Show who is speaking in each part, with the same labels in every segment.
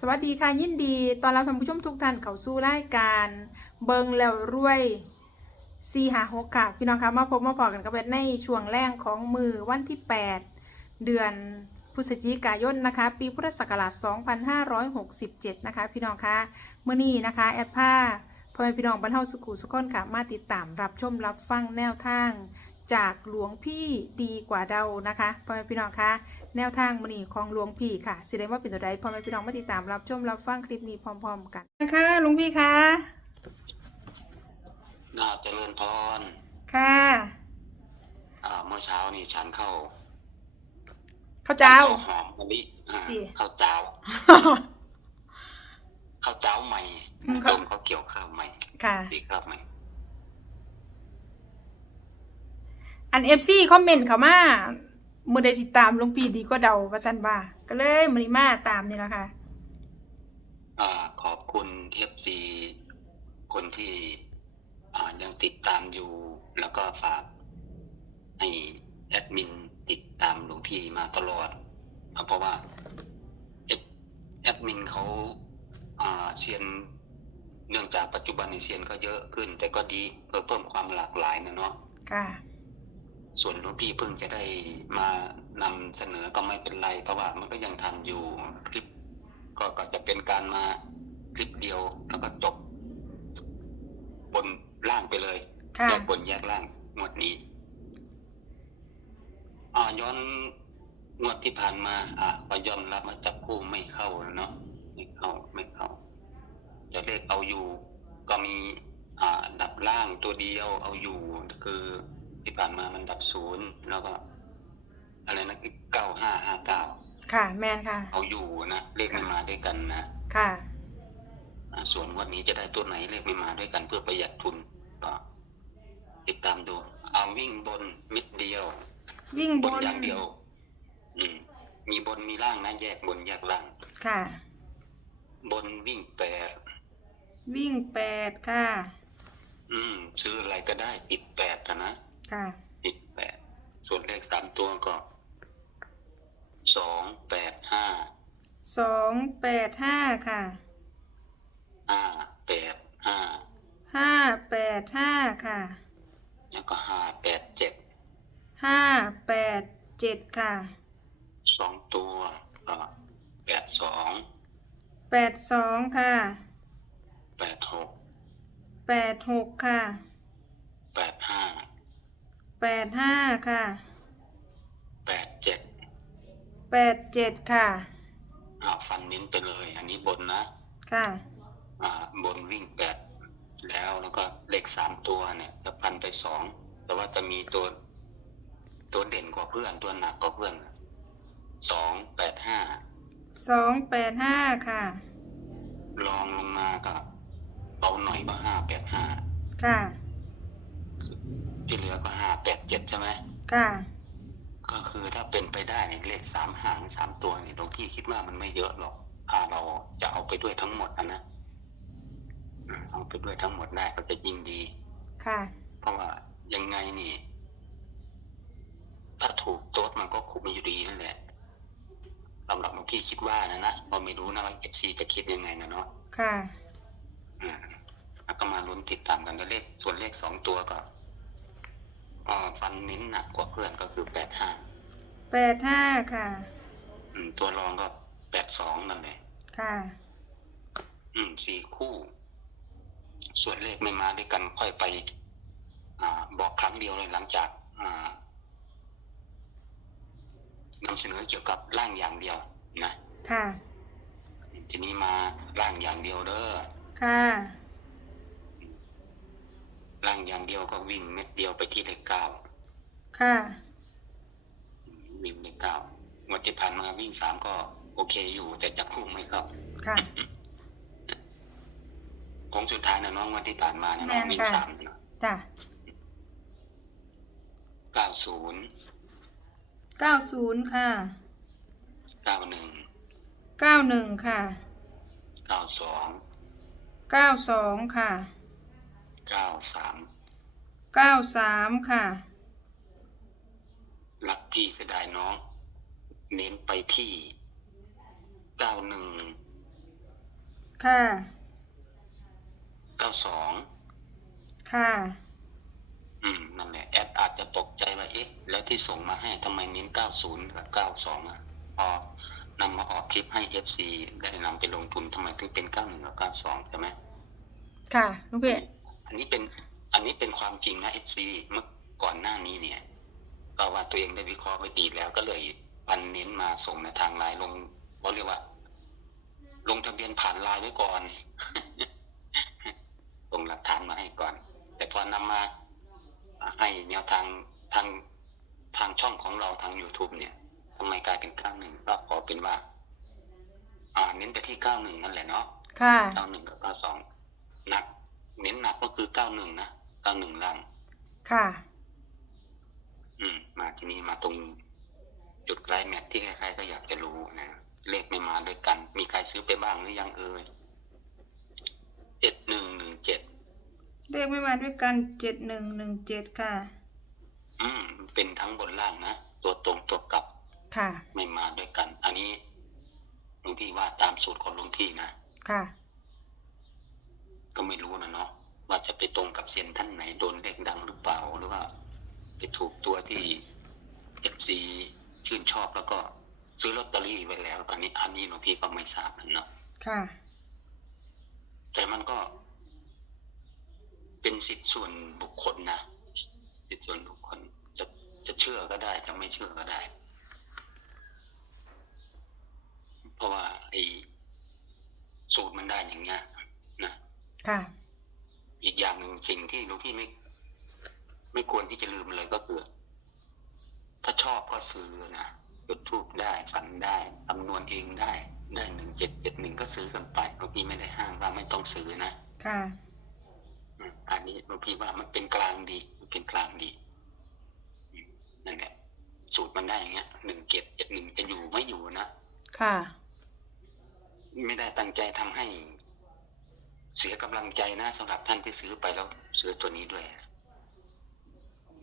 Speaker 1: สวัสดีค่ะยินดีตอนรับท่านผู้ชมทุกท่านเข้าสู่รายการเบิงแล้วรวยซีหาหกค่ะ พี่น้องคะมาพบมาพอกันกับเวทในช่วงแรกของมือวันที่ 8 เดือนพฤศจิกายนนะคะ ปีพุทธศักราช 2567 นะคะ พี่น้องคะเมื่อนี้นะคะ แอดผ้าพ่อแม่พี่น้องบรรเทาสุขุสุขนค่ะ มาติดตามรับชมรับฟังแนวทาง จากหลวงพี่ดีกว่าเดานะคะพ่อแม่พี่น้องคะแนวทางมณีของหลวงพี่ค่ะสิได้ว่าเป็นตัวใดพ่อแม่พี่น้องมาติดตามรับชมรับฟังคลิปนี้พร้อม ๆ กันค่ะหลวงพี่คะ
Speaker 2: น่าเจริญพร
Speaker 1: ค่ะ
Speaker 2: อ่าเมื่อเช้านี่ฉันเข้า
Speaker 1: ข้าวเจ้า
Speaker 2: ข้วหอมมะลิอ่า
Speaker 1: ดี
Speaker 2: ข้าวเจ้าข้าวเจ้าใหม่
Speaker 1: อืม
Speaker 2: โด
Speaker 1: ค่ะ
Speaker 2: มเขาเกี่ยวข้าวใหม่
Speaker 1: ค่ะ
Speaker 2: ดีข้าวใหม่
Speaker 1: อันเอฟซีคอมเมนต์เขามามือใดสิตามหลวงพี่ดีกว่าเดาว่าสันว่าก็เลยมือนี้มาตามนี่แหละค่ะ
Speaker 2: อ่าขอบคุณเอฟซีคนที่อ่ายังติดตามอยู่ แล้วก็ฝากให้แอดมินติดตามหลวงพี่มาตลอดอ่าเพราะว่าแอดแอดมินเขาอ่าเซียนเนื่องจากปัจจุบันในเซียนก็เยอะขึ้น แต่ก็ดีเพื่อเพิ่มความหลากหลายนะเนาะ
Speaker 1: ค่ะ
Speaker 2: ส่วนหลวงพี่เพิ่งจะได้มานำเสนอก็ไม่เป็นไรเพราะว่ามันก็ยังทันอยู่คลิปก็ก็จะเป็นการมาคลิปเดียวแล้วก็จบบนล่างไปเลย
Speaker 1: ค่ะ
Speaker 2: แยกบนแยกล่างงวดนี้อ่าย้อนงวดที่ผ่านมา อ่าก็ยอมรับมาจับคู่ไม่เข้าเนาะไม่เข้าไม่เข้าจะเลขเอาอยู่ ก็มีอ่าดับล่างตัวเดียวเอาอยู่คือ ที่ผ่านมามันดับศูนย์แล้วก็ อะไรนะเก้าห้าห้าเก้า
Speaker 1: ค่ะ แมนค่ะ
Speaker 2: เอาอยู่นะเลขไม่มาด้วยกันนะ
Speaker 1: ค่ะ
Speaker 2: อ่าส่วนงวันนี้จะได้ตัวไหนเลขไม่มาด้วยกันเพื่อประหยัดทุนก็ติดตามดู เอาวิ่งบนมิดเดียว
Speaker 1: วิ่ง
Speaker 2: บบน
Speaker 1: น
Speaker 2: อย่างเดียว อืม มีบนมีล่างนะแยกบนแยกล่าง
Speaker 1: ค่ะ
Speaker 2: บนวิ่งแปด
Speaker 1: วิ่งแปดค่ะ
Speaker 2: อืม ซื้ออะไรก็ได้ติดแปดอะนะ
Speaker 1: ค่ะ
Speaker 2: ติดแปดส่วนเลขสามตัวก็สองแปดห้า
Speaker 1: สองแปดห้าค่ะ
Speaker 2: ห้าแปดห้า
Speaker 1: ห้าแปดห้าค่ะ
Speaker 2: แล้วก็ห้าแปดเจ็ด
Speaker 1: ห้าแปดเจ็ดค่ะ
Speaker 2: สองตัวก็แปดสอง
Speaker 1: แปดสองค่ะ
Speaker 2: แปดหก
Speaker 1: แปดหกค่ะ
Speaker 2: แปดห้า
Speaker 1: แปดห้าค่ะ
Speaker 2: แปดเจ็ด
Speaker 1: แปดเจ็ดค่ะ
Speaker 2: อ่าฟันเน้นไปเลย อันนี้บนนะ
Speaker 1: ค่ะ
Speaker 2: อ่าบนวิ่งแปดแล้วแล้วก็เลขสามตัวเนี่ยจะพันไปสองแต่ว่าจะมีตัวตัวเด่นกว่าเพื่อนตัวหนักกว่าเพื่อนสองแปดห้า
Speaker 1: สองแปดห้าค่ะ
Speaker 2: ลองลงมาก็เบาหน่อยก็ห้าแปดห้า
Speaker 1: ค่ะ
Speaker 2: ที่เหลือก็ห้าแปดเจ็ดใช่ไหม
Speaker 1: ค่ะ
Speaker 2: ก็คือถ้าเป็นไปได้เนี่ยเลขสามหางสามตัวเนี่ยหลวงพี่คิดว่ามันไม่เยอะหรอกถ้าเราจะเอาไปด้วยทั้งหมดนะนะอืมเอาไปด้วยทั้งหมดได้ก็จะยิ่งดี
Speaker 1: ค่ะ
Speaker 2: เพราะว่ายังไงนี่ ถ้าถูกโต๊ดมันก็คุมอยู่ดีนั่นแหละสำหรับหลวงพี่คิดว่านะนะเราไม่รู้นะว่าเอฟซีจะคิดยังไงนะเนาะ
Speaker 1: ค่ะ
Speaker 2: อืมแล้วก็มาลุ้นติดตามกันแล้วเลขส่วนเลขสองตัวก็ ก็ฟันเน้นหนักกว่าเพื่อนก็คือแปดห้า
Speaker 1: แปดห้าค่ะ
Speaker 2: อืม ตัวรองก็แปดสองนั่นแหละ
Speaker 1: ค่ะ
Speaker 2: อืมสี่คู่ ส่วนเลขไม่มาด้วยกันค่อยไป อ่า บอกครั้งเดียวเลยหลังจาก อ่านำเสนอเกี่ยวกับร่างอย่างเดียวนะ
Speaker 1: ค่ะ
Speaker 2: ทีนี้มาร่างอย่างเดียวเด้อ
Speaker 1: ค่ะ
Speaker 2: ร่างอย่างเดียวก็วิ่งเม็ดเดียวไปที่เลขเก้า
Speaker 1: ค่ะ
Speaker 2: วิ่งเลขเก้างวันที่ผ่านมาวิ่งสามก็โอเคอยู่ แต่จับคู่ไม่เข้า
Speaker 1: ค่ะ
Speaker 2: โค้งสุดท้ายนะน้องวันที่ผ่านมานะน้อง
Speaker 1: แม่น
Speaker 2: วิ่ง
Speaker 1: ค่ะ
Speaker 2: สามนะ
Speaker 1: จ้ะ
Speaker 2: เก้าศูนย์
Speaker 1: เก้าศูนย์ค่ะ
Speaker 2: เก้าหนึ่ง
Speaker 1: เก้าหนึ่งค่ะ
Speaker 2: เก้าสอง
Speaker 1: เก้าสองค่ะ
Speaker 2: เก้าสาม
Speaker 1: เก้าสามค่ะ
Speaker 2: รักพี่เสียดายน้อง เน้นไปที่เก้าหนึ่ง
Speaker 1: ค่ะ
Speaker 2: เก้าสอง
Speaker 1: ค่ะ
Speaker 2: อืมนั่นแหละแอดอาจจะตกใจว่าเอ๊ะแล้วที่ส่งมาให้ทำไมเน้นเก้าศูนย์กับเก้าสองอะพอนำมาออกคลิปให้เอฟซีได้นำไปลงทุนทำไมถึงเป็นเก้าหนึ่งกับเก้าสองใช่ไหม
Speaker 1: ค่ะลุงพี่
Speaker 2: อันนี้เป็นอันนี้เป็นความจริงนะเอฟซีเมื่อก่อนหน้านี้เนี่ย ก็ว่าตัวเองได้วิเคราะห์ไว้ดีแล้วก็เลยปันเน้นมาส่งในทางไลน์ลงเขาเรียกว่า ลงทะเบียนผ่านไลน์ไว้ก่อนส่งหลักฐานมาให้ก่อน แต่พอนำมาให้แนวทางทางทางช่องของเราทาง YouTube เนี่ยทำไมกลายเป็นเก้าหนึ่งก็ขอเป็นว่า อ่าเน้นไปที่เก้าหนึ่งนั่นแหละเนาะ
Speaker 1: ค่ะ
Speaker 2: เก้าหนึ่งกับเก้าสองหนัก เน้นหนักก็คือเก้าหนึ่งนะเก้าหนึ่งล่าง
Speaker 1: ค่ะ
Speaker 2: อืม มาทีนี้มาตรงจุดไลท์แมทที่ใครๆก็อยากจะรู้นะเลขไม่มาด้วยกัน มีใครซื้อไปบ้างหรือยังเอ่ยเจ็ดหนึ่งหนึ่งเจ็ด
Speaker 1: เลขไม่มาด้วยกันเจ็ดหนึ่งหนึ่งเจ็ดค่ะ
Speaker 2: อืม เป็นทั้งบนล่างนะ ตัวตรงตัวกลับ
Speaker 1: ค่ะ
Speaker 2: ไม่มาด้วยกัน อันนี้หลวงพี่ว่าตามสูตรของหลวงพี่นะ
Speaker 1: ค่ะ
Speaker 2: ก็ไม่รู้นะเนาะว่าจะไปตรงกับเซียนท่านไหนโดนเลขดังหรือเปล่าหรือว่า ไปถูกตัวที่เอฟซีชื่นชอบแล้วก็ซื้อลอตเตอรี่ไว้แล้วอันนี้อันนี้หลวงพี่ก็ไม่ทราบนะเนาะ
Speaker 1: ค่ะ
Speaker 2: แต่มันก็ เป็นสิทธิส่วนบุคคลนะสิทธิส่วนบุคคล จะจะเชื่อก็ได้ จะไม่เชื่อก็ได้ เพราะว่าไอ้สูตรมันได้อย่างเงี้ยนะ
Speaker 1: ค่ะ
Speaker 2: อีกอย่างหนึ่งสิ่งที่หลวงพี่ไม่ ไม่ควรที่จะลืมเลยก็คือ ถ้าชอบก็ซื้อนะจุดทูบได้ฝันได้คำนวณเองได้ ได้หนึ่งเจ็ดเจ็ดหนึ่งก็ซื้อกันไปหลวงพี่ไม่ได้ห้ามว่าไม่ต้องซื้อนะ
Speaker 1: ค่ะ
Speaker 2: อืมอันนี้หลวงพี่ว่ามันเป็นกลางดีมันเป็นกลางดีอืมนั่นแหละสูตรมันได้อย่างเงี้ยหนึ่งเจ็ดเจ็ดหนึ่งจะอยู่ไม่อยู่นะ
Speaker 1: ค่ะ
Speaker 2: ไม่ได้ตั้งใจทำให้ เสียกำลังใจนะสำหรับท่านที่ซื้อไปแล้วซื้อตัวนี้ด้วย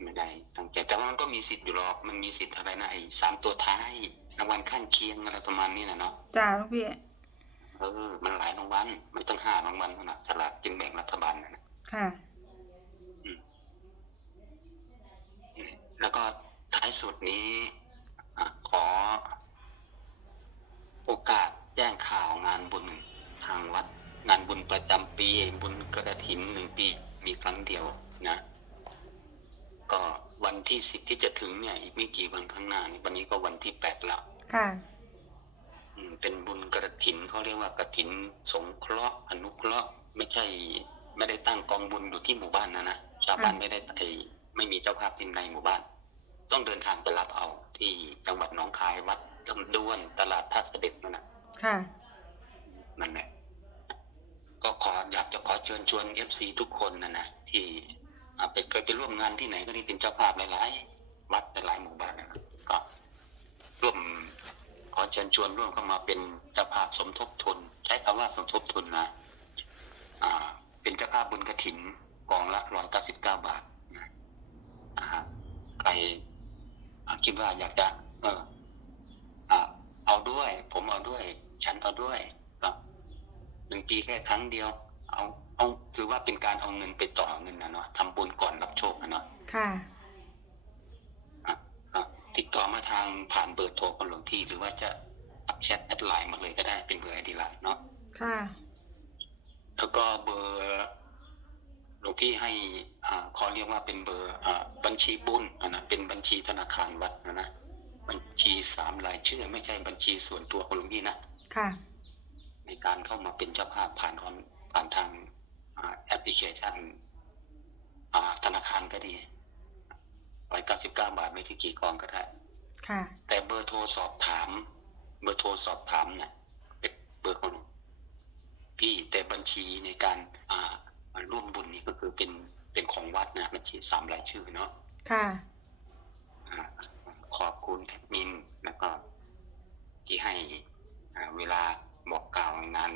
Speaker 2: ไม่ได้ตั้งใจแต่ว่ามันก็มีสิทธิ์อยู่หรอกมันมีสิทธิ์อะไรนะไอ้สามตัวท้ายรางวัลข้างเคียงอะไรประมาณนี้นะเนาะ
Speaker 1: จ้าลุงพี่
Speaker 2: เออมันหลายรางวัลมันตั้งห้ารางวัลนะสลากกินแบ่งรัฐบาลนะนะ
Speaker 1: ค่ะ
Speaker 2: แล้วก็ท้ายสุดนี้อะขอ โอกาสแจ้งข่าวงานบุญทางวัด งานบุญประจำปีบุญกระถินหนึ่งปีมีครั้งเดียวนะ ก็วันที่สิบที่จะถึงเนี่ย อีกไม่กี่วันข้างหน้านี่วันนี้ก็วันที่แปดแล้ว
Speaker 1: ค่ะ
Speaker 2: อืมเป็นบุญกระถินเขาเรียกว่ากระถิน สงเคราะห์อนุเคราะห์ไม่ใช่ ไม่ได้ตั้งกองบุญอยู่ที่หมู่บ้านนะนะชาวบ้าน
Speaker 1: ค่ะ
Speaker 2: ไม่ได้ไอไม่มีเจ้าภาพที่ในหมู่บ้าน ต้องเดินทางไปรับเอาที่จังหวัดหนองคายวัดลำดวนตลาดท่าเสด็จนั่นนะ
Speaker 1: ค่ะ
Speaker 2: นั่นแหละ ก็ขออยากจะขอเชิญชวนเอฟซีทุกคนนะนะที่ไปเคยไปร่วมงานที่ไหนก็ได้เป็นเจ้าภาพหลายๆวัดหลายหมู่บ้านนะก็ร่วมขอเชิญชวนร่วมเข้ามาเป็นเจ้าภาพสมทบทุน ใช้คำว่าสมทบทุนนะอ่า เป็นเจ้าภาพบุญกระถินกองละร้อยเก้าสิบเก้าบาทนะใครคิดว่าอยากจะ เออเอาด้วย ผมเอาด้วย ฉันเอาด้วย หนึ่งปีแค่ครั้งเดียว เอาเอาถือว่าเป็นการเอาเงินไปต่อเงินนะเนาะทำบุญก่อนรับโชคนะเนาะ
Speaker 1: ค่ะ
Speaker 2: อะก็ติดต่อมาทางผ่านเบอร์โทรของหลวงพี่หรือว่าจะอักแชทแอดไลน์มาเลยก็ได้เป็นเบอร์ไอดีไลน์เนาะ
Speaker 1: ค่ะ
Speaker 2: แล้วก็เบอร์หลวงพี่ให้อ่าขอเรียกว่าเป็นเบอร์อ่าบัญชีบุญอะนะเป็นบัญชีธนาคารวัดนะนะบัญชีสามรายชื่อ ไม่ใช่บัญชีส่วนตัวของหลวงพี่นะ
Speaker 1: ค่ะ
Speaker 2: ในการเข้ามาเป็นเจ้าภาพผ่านออนผ่านทางอ่าแอปพลิเคชันอ่าธนาคารก็ดีร้อยเก้าสิบเก้าบาทไม่ที่กี่กองก็ได้
Speaker 1: ค่ะ
Speaker 2: แต่เบอร์โทรสอบถาม เบอร์โทรสอบถามเนี่ยเป็นเบอร์ของหลวงพี่แต่บัญชีในการอ่าร่วมบุญนี่ก็คือเป็นเป็นของวัดนะบัญชีสามรายชื่อเนาะ
Speaker 1: ค่ะ
Speaker 2: อ่าขอบคุณแอดมินแล้วก็ที่ให้อ่าเวลา บอกกล่าวงาน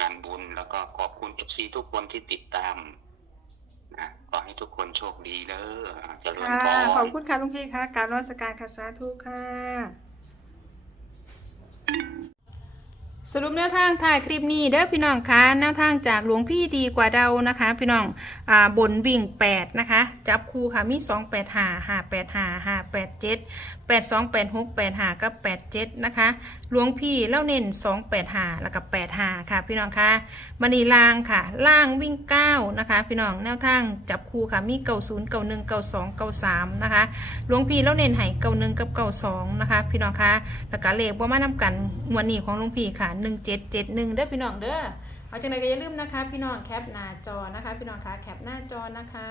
Speaker 2: งานบุญแล้วก็ขอบคุณเอฟซีทุกคนที่ติดตามนะขอให้ทุกคนโชคดีเด้อเจริญ
Speaker 1: ค่ะ
Speaker 2: พร
Speaker 1: ขอบคุณค่ะลุงพี่ค่ะ การรัสการค่ะสาธุค่ะ สรุปแนวทางถ่ายคลิปนี้เด้อพี่น้องคะแนวทางจากหลวงพี่ดีกว่าเดานะคะ พี่น้องอ่าบนวิ่ง 8 นะคะ จับคู่ค่ะมี 2 8 5 5 8 5 5 8 7 8 2 8 6 8 5กับ 8 7 นะคะ หลวงพี่เล่าเน้น 2 8 5แล้วก็8 5ค่ะ พี่น้องคะมันีล่างค่ะ ล่างวิ่ง 9 นะคะ พี่น้องแนวทางจับคู่ค่ะมี90 91 92 93นะคะหลวงพี่เล่าเน้นให้91กับ92นะคะ พี่น้องคะแล้วก็เลขบ่ามานำกันงวันนี้ของหลวงพี่ค่ะ1771เด้อพี่น้องเด้อเอาจังไดก็อย่าลืมนะคะ พี่น้องแคปหน้าจอนะคะ พี่น้องคะแคปหน้าจอนะคะ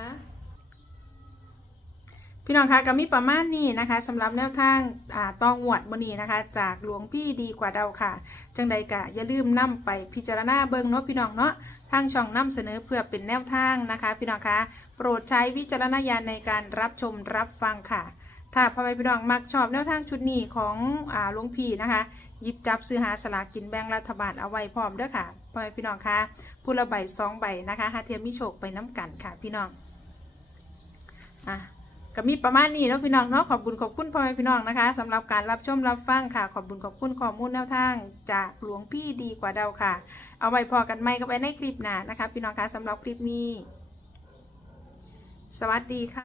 Speaker 1: พี่น้องคะก็มีประมาณนี้นะคะสำหรับแนวทางอ่าต้องหวดมณีนะคะ จากหลวงพี่ดีกว่าเดาค่ะ จังใดกะอย่าลืมนํไปพิจารณาเบิ่งเนาะพี่น้องเนาะทางช่องนํเสนอเพื่อเป็นแนวทางนะคะ พี่น้องคะโปรดใช้วิจารณญาณในการรับชมรับฟังค่ะถ้าพ่อแม่พี่น้องมักชอบแนวทางชุดนี้ของอ่าหลวงพี่นะคะ ยิบจับซื้อหาสลากกินแบ่งรัฐบาลเอาไว้พร้อมเด้อค่ะพ่อแม่พี่น้องคะผู้ละใบสองใบนะคะหาเทียมมีโชคไปน้กันค่ะพี่น้องอะก็มีประมาณนี้เนาะพี่น้องเนาะขอบคุณขอบคุณพ่อแม่พี่น้องนะคะสำหรับการรับชมรับฟังค่ะ ขอบคุณขอบคุณข้อมูลแนวทางจากหลวงพี่ดีกว่าเดาค่ะ เอาไว้พอกันไหมก็ไปในคลิปหน้านะคะ พี่น้องคะสำหรับคลิปนี้ สวัสดีค่ะ